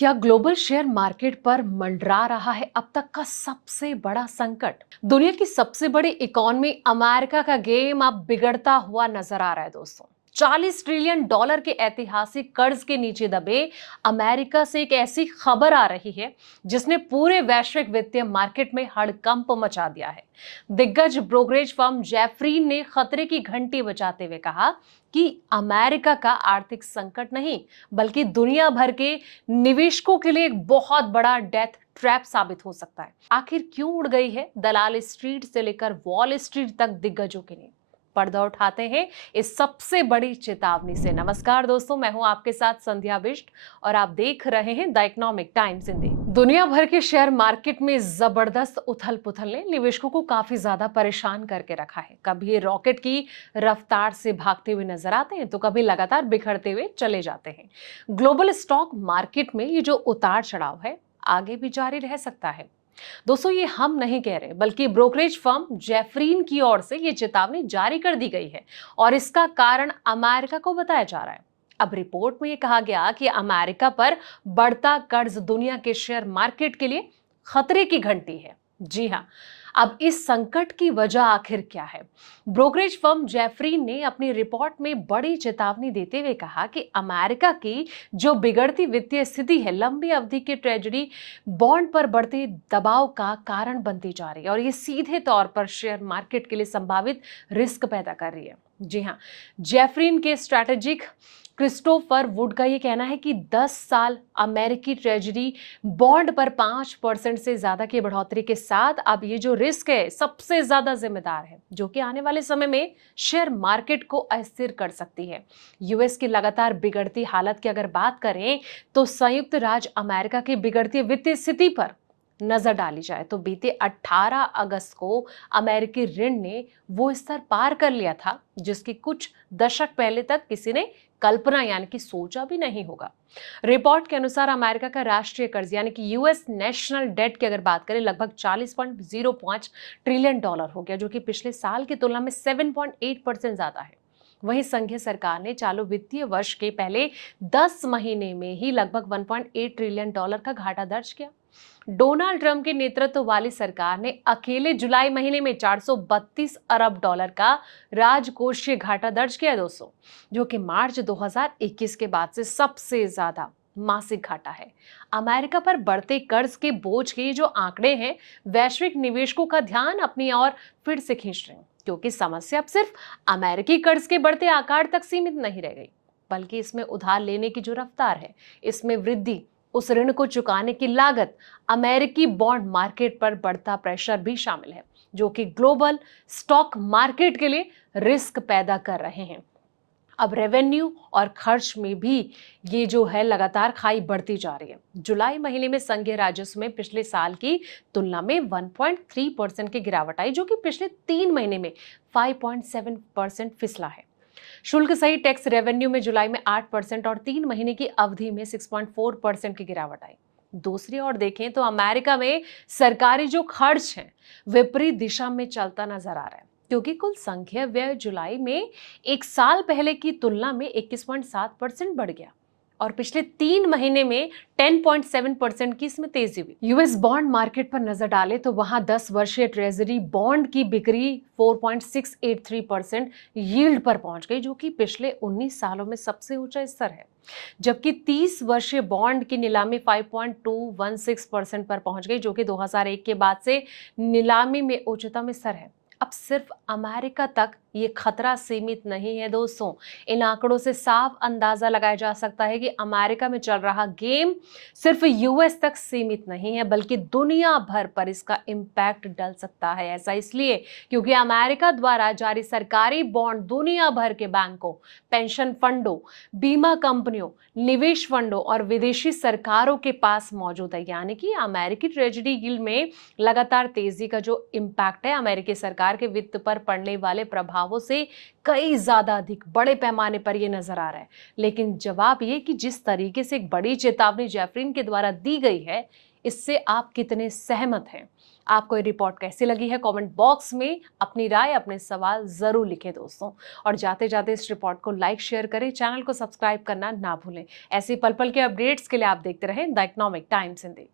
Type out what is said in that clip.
क्या global share market पर मंडरा रहा है अब तक का सबसे बड़ा संकट? दुनिया की सबसे बड़ी इकोनॉमी अमेरिका का गेम अब बिगड़ता हुआ नजर आ रहा है दोस्तों। 40 ट्रिलियन डॉलर के ऐतिहासिक कर्ज के नीचे दबे अमेरिका से एक ऐसी खबर आ रही है जिसने पूरे वैश्विक वित्तीय मार्केट में हड़कंप मचा दिया है। दिग्गज ब्रोकरेज फर्म जेफरीन ने खतरे की घंटी बजाते हुए कहा कि अमेरिका का आर्थिक संकट नहीं बल्कि दुनिया भर के निवेशकों के लिए एक बहुत बड़ा डेथ ट्रैप साबित हो सकता है। आखिर क्यों उड़ गई है दलाल स्ट्रीट से लेकर वॉल स्ट्रीट तक दिग्गजों की नींद? पर्दा उठाते हैं इस सबसे बड़ी चेतावनी से। नमस्कार दोस्तों, मैं हूं आपके साथ संध्या बिष्ट और आप देख रहे हैं द इकोनॉमिक टाइम्स हिंदी। दुनिया भर के शेयर मार्केट में जबरदस्त उथल पुथल ने निवेशकों को काफी ज्यादा परेशान करके रखा है। कभी ये रॉकेट की रफ्तार से भागते हुए नजर आते हैं तो कभी लगातार बिखरते हुए चले जाते हैं। ग्लोबल स्टॉक मार्केट में ये जो उतार चढ़ाव है आगे भी जारी रह सकता है। दोस्तों, ये हम नहीं कह रहे बल्कि ब्रोकरेज फर्म जेफरीन की ओर से ये चेतावनी जारी कर दी गई है और इसका कारण अमेरिका को बताया जा रहा है। अब रिपोर्ट में ये कहा गया कि अमेरिका पर बढ़ता कर्ज दुनिया के शेयर मार्केट के लिए खतरे की घंटी है। जी हाँ, अब इस संकट की वजह आखिर क्या है? ब्रोकरेज फर्म जेफरीन ने अपनी रिपोर्ट में बड़ी चेतावनी देते हुए कहा कि अमेरिका की जो बिगड़ती वित्तीय स्थिति है लंबी अवधि के ट्रेजरी बॉन्ड पर बढ़ते दबाव का कारण बनती जा रही है और ये सीधे तौर पर शेयर मार्केट के लिए संभावित रिस्क पैदा कर रही है। जी हाँ, जेफरीन के स्ट्रैटेजिक क्रिस्टोफर वुड का ये कहना है कि 10 साल अमेरिकी ट्रेजरी बॉन्ड पर 5% से ज्यादा की बढ़ोतरी के साथ अब ये जो रिस्क है सबसे ज्यादा जिम्मेदार है, जो कि आने वाले समय में शेयर मार्केट को अस्थिर कर सकती है। यूएस की लगातार बिगड़ती हालत की अगर बात करें तो संयुक्त राज्य अमेरिका की बिगड़ती वित्तीय स्थिति पर नजर डाली जाए तो बीते 18 अगस्त को अमेरिकी ऋण ने वो स्तर पार कर लिया था जिसकी कुछ दशक पहले तक किसी ने कल्पना यानी कि सोचा भी नहीं होगा। रिपोर्ट के अनुसार अमेरिका का राष्ट्रीय कर्ज यानी कि यूएस नेशनल डेट की अगर बात करें लगभग 40.05 ट्रिलियन डॉलर हो गया, जो कि पिछले साल की तुलना में 7.8% ज्यादा है। वहीं संघीय सरकार ने चालू वित्तीय वर्ष के पहले 10 महीने में ही लगभग 1.8 ट्रिलियन डॉलर का घाटा दर्ज किया। डोनाल्ड ट्रंप के नेतृत्व वाली सरकार ने अकेले जुलाई महीने में 432 अरब डॉलर का राजकोषीय घाटा दर्ज किया दोस्तों, जो कि मार्च 2021 के बाद से सबसे ज्यादा मासिक घाटा है। अमेरिका पर बढ़ते कर्ज के बोझ के जो आंकड़े हैं वैश्विक निवेशकों का ध्यान अपनी ओर फिर से खींच रहे हैं, क्योंकि समस्या अब सिर्फ अमेरिकी कर्ज के बढ़ते आकार तक सीमित नहीं रह गई बल्कि इसमें उधार लेने की जो रफ्तार है, इसमें वृद्धि, उस ऋण को चुकाने की लागत, अमेरिकी बॉन्ड मार्केट पर बढ़ता प्रेशर भी शामिल है, जो कि ग्लोबल स्टॉक मार्केट के लिए रिस्क पैदा कर रहे हैं। अब रेवेन्यू और खर्च में भी ये जो है लगातार खाई बढ़ती जा रही है। जुलाई महीने में संघीय राजस्व में पिछले साल की तुलना में 1.3% की गिरावट आई, जो कि पिछले 3 महीने में 5.7% फिसला है। शुल्क सही टैक्स रेवेन्यू में जुलाई में 8% और 3 महीने की अवधि में 6.4% की गिरावट आई। दूसरी ओर देखें तो अमेरिका में सरकारी जो खर्च है विपरीत दिशा में चलता नजर आ रहा है, क्योंकि कुल संघीय व्यय जुलाई में एक साल पहले की तुलना में 21.7% बढ़ गया और पिछले 3 महीने में 10.7% की इसमें तेजी हुई। यूएस बॉन्ड मार्केट पर नजर डाले तो वहां 10 वर्षीय ट्रेजरी बॉन्ड की बिक्री 4.683% यील्ड पर पहुंच गई, जो कि पिछले 19 सालों में सबसे ऊंचा स्तर है। जबकि 30 वर्षीय बॉन्ड की नीलामी 5.216% पर पहुंच गई, जो कि 2001 के बाद से नीलामी में उच्चतम स्तर है। अब सिर्फ अमेरिका तक ये खतरा सीमित नहीं है दोस्तों। इन आंकड़ों से साफ अंदाजा लगाया जा सकता है कि अमेरिका में चल रहा गेम सिर्फ यूएस तक सीमित नहीं है बल्कि दुनिया भर पर इसका इम्पैक्ट डल सकता है। ऐसा इसलिए क्योंकि अमेरिका द्वारा जारी सरकारी बॉन्ड दुनिया भर के बैंकों, पेंशन फंडों, बीमा कंपनियों, निवेश फंडों और विदेशी सरकारों के पास मौजूद है। यानी कि अमेरिकी ट्रेजरी यील्ड में लगातार तेजी का जो इम्पैक्ट है अमेरिकी सरकार के वित्त पर पड़ने वाले प्रभावों से कई ज्यादा अधिक बड़े पैमाने पर यह नजर आ रहा है। लेकिन जवाब यह कि जिस तरीके से एक बड़ी चेतावनी जेफरीन के द्वारा दी गई है, इससे आप कितने सहमत हैं? आपको ये रिपोर्ट कैसी लगी है कमेंट बॉक्स में अपनी राय अपने सवाल जरूर लिखें दोस्तों। और जाते जाते इस रिपोर्ट को लाइक शेयर करें, चैनल को सब्सक्राइब करना ना भूलें। ऐसे पल पल के अपडेट्स के लिए आप देखते रहें द इकोनॉमिक टाइम्स हिंदी।